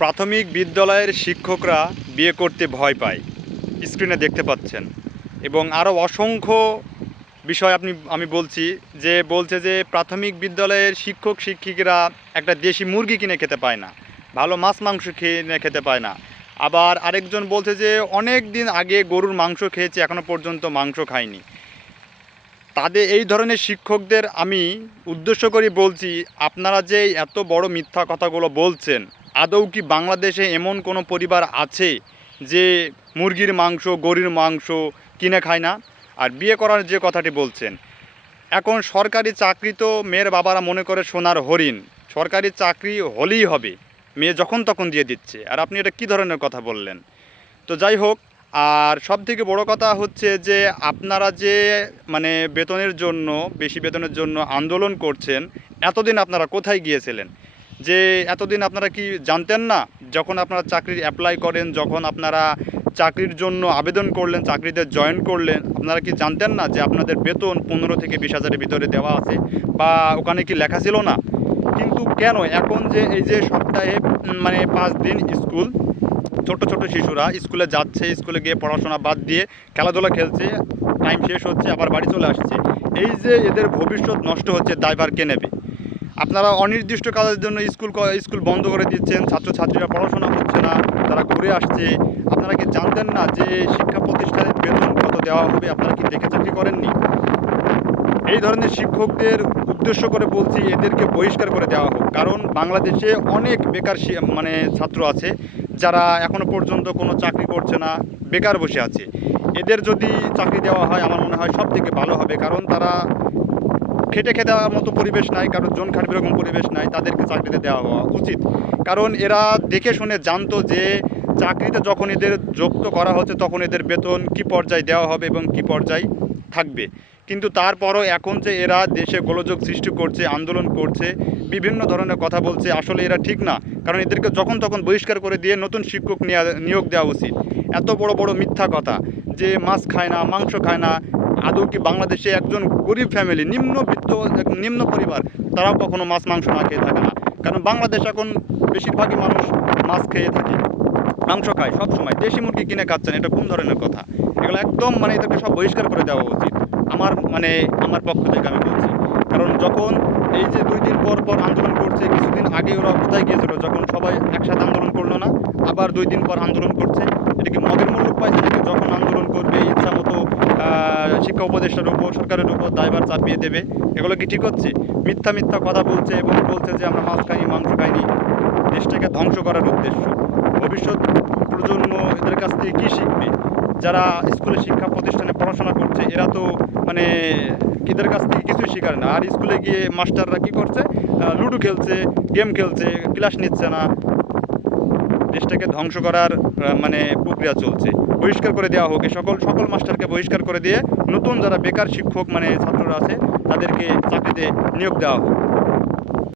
প্রাথমিক বিদ্যালয়ের শিক্ষকরা বিয়ে করতে ভয় পায়, স্ক্রিনে দেখতে পাচ্ছেন। এবং আরও অসংখ্য বিষয় আমি বলছি, বলছে যে প্রাথমিক বিদ্যালয়ের শিক্ষক শিক্ষিকারা একটা দেশি মুরগি কিনে খেতে পায় না, ভালো মাছ মাংস কিনে খেতে পায় না। আবার আরেকজন বলছে যে অনেক দিন আগে গরুর মাংস খেয়েছে, এখনও পর্যন্ত মাংস খায়নি। তাদের এই ধরনের শিক্ষকদের আমি উদ্দেশ্য করে বলছি, আপনারা যে এত বড় মিথ্যা কথাগুলো বলছেন, আদৌ কি বাংলাদেশে এমন কোনো পরিবার আছে যে মুরগির মাংস গরুর মাংস কিনে খায় না? আর বিয়ে করার যে কথাটি বলছেন, এখন সরকারি চাকরি তো মেয়ের বাবারা মনে করে সোনার হরিণ, সরকারি চাকরি হলেই হবে, মেয়ে যখন তখন দিয়ে দিচ্ছে। আর আপনি এটা কী ধরনের কথা বললেন? তো যাই হোক, আর সবথেকে বড় কথা হচ্ছে যে আপনারা যে বেতনের জন্য, বেশি বেতনের জন্য আন্দোলন করছেন, এতদিন আপনারা কোথায় গিয়েছিলেন? যে এতদিন আপনারা কি জানতেন না, যখন আপনারা চাকরির অ্যাপ্লাই করেন, যখন আপনারা চাকরির জন্য আবেদন করলেন, চাকরিতে জয়েন করলেন, আপনারা কি জানতেন না যে আপনাদের বেতন 15 থেকে 20,000-এর ভিতরে দেওয়া আছে? বা ওখানে কি লেখা ছিল না? কিন্তু কেন এখন যে এই যে সপ্তাহে 5 দিন স্কুল, ছোট ছোট শিশুরা স্কুলে যাচ্ছে, স্কুলে গিয়ে পড়াশোনা বাদ দিয়ে খেলাধুলা খেলছে, টাইম শেষ হচ্ছে আবার বাড়ি চলে আসছে, এই যে এদের ভবিষ্যৎ নষ্ট হচ্ছে, দায়ভার কে নেবে? আপনারা অনির্দিষ্টকালের জন্য স্কুল বন্ধ করে দিচ্ছেন, ছাত্রছাত্রীরা পড়াশোনা হচ্ছে না, তারা ঘুরে আসছে। আপনারা কি জানতেন না যে শিক্ষা প্রতিষ্ঠানের বেতন কত দেওয়া হবে? আপনারা কি দেখে চাকরি করেননি? এই ধরনের শিক্ষকদের উদ্দেশ্য করে বলছি, এদেরকে বহিষ্কার করে দেওয়া হোক। কারণ বাংলাদেশে অনেক বেকার ছাত্র আছে যারা এখনও পর্যন্ত কোনো চাকরি করছে না, বেকার বসে আছে। এদের যদি চাকরি দেওয়া হয় আমার মনে হয় সব থেকে ভালো হবে। কারণ তারা খেটে খেতে দেওয়ার মতো পরিবেশ নাই, কারোর জন খাটবে এরকম পরিবেশ নাই, তাদেরকে চাকরিতে দেওয়া হওয়া উচিত। কারণ এরা দেখে শুনে জানতো যে চাকরিতে যখন এদের যুক্ত করা হচ্ছে তখন এদের বেতন কী পর্যায়ে দেওয়া হবে এবং কী পর্যায়ে থাকবে। কিন্তু তারপরও এখন যে এরা দেশে গোলযোগ সৃষ্টি করছে, আন্দোলন করছে, বিভিন্ন ধরনের কথা বলছে, আসলে এরা ঠিক না। কারণ এদেরকে যখন তখন বহিষ্কার করে দিয়ে নতুন শিক্ষক নিয়োগ দেওয়া উচিত। এত বড় বড় মিথ্যা কথা যে মাছ খায় না, মাংস খায় না, আদৌ কি বাংলাদেশে একজন গরিব ফ্যামিলি, নিম্ন পরিবার, তারাও কখনো মাছ মাংস না খেয়ে থাকে না? কারণ বাংলাদেশ এখন বেশিরভাগই মানুষ মাছ খেয়ে থাকে, মাংস খায়, সব সময় দেশি মুরগি কিনে খাচ্ছেন, এটা কোন ধরনের কথা? এগুলো একদম এদেরকে সব বহিষ্কার করে দেওয়া উচিত, আমার পক্ষ থেকে আমি বলছি। কারণ যখন এই যে 2 দিন পর পর আন্দোলন করছে, কিছুদিন আগে ওরা কোথায় গিয়েছিল যখন সবাই একসাথে আন্দোলন করলো না? আবার 2 দিন পর আন্দোলন করছে। এটা কি মগের মুলুক পাইছে নাকি যখন আন্দোলন করবে ইচ্ছা মতো শিক্ষা উপদেষ্টার উপর, সরকারের উপর দায়ভার চাপিয়ে দেবে? এগুলো কি ঠিক হচ্ছে? মিথ্যা মিথ্যা কথা বলছে এবং বলছে যে আমরা মাছ খাইনি, মাংস খাইনি, দেশটাকে ধ্বংস করার উদ্দেশ্য। ভবিষ্যৎ প্রজন্ম এদের কাছ থেকে কী শিখবে? যারা স্কুলে শিক্ষা প্রতিষ্ঠানে পড়াশোনা করছে এরা তো মানে এদের কাছ থেকে কিছুই শেখার না। আর স্কুলে গিয়ে মাস্টাররা কী করছে? লুডো খেলছে, গেম খেলছে, ক্লাস নিচ্ছে না। দেশটাকে ধ্বংস করার প্রক্রিয়া চলছে। বহিষ্কার করে দেওয়া হোক, সকল মাস্টারকে বহিষ্কার করে দিয়ে নতুন যারা বেকার শিক্ষক ছাত্ররা আছে তাদেরকে চাকরিতে নিয়োগ দেওয়া হোক।